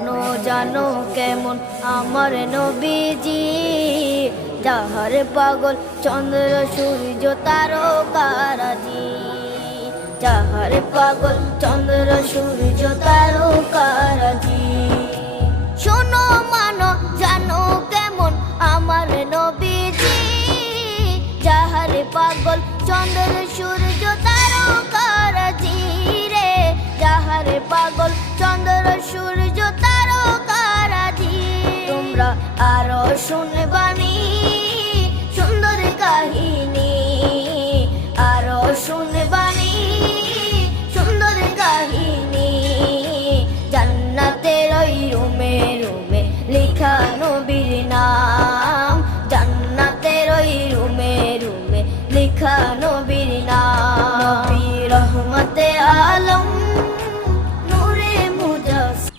জানো জানো কেমন আমার নবীজি, যাহার পাগল চন্দ্র সূর্য তারকারাজি, যাহার পাগল চন্দ্র সূর্য তারকারাজি। শোনো মানো জানো কেমন আমার নবীজি, যাহার পাগল চন্দ্র সূর্য তারকারাজি রে, যাহার পাগল চন্দ্র সূর্য তারকারাজি। তোমরা আরো শুনবানি সুন্দর কাহিনী, আরো শুনবানি সুন্দর কাহিনী, জান্নাতের ওই রুমে রুমে লেখা নবীর নাম, জান্নাতের ওই রুমে রুমে লেখা নবীর নাম। নবী রহমতে আলম নূরে মুজাসসাম।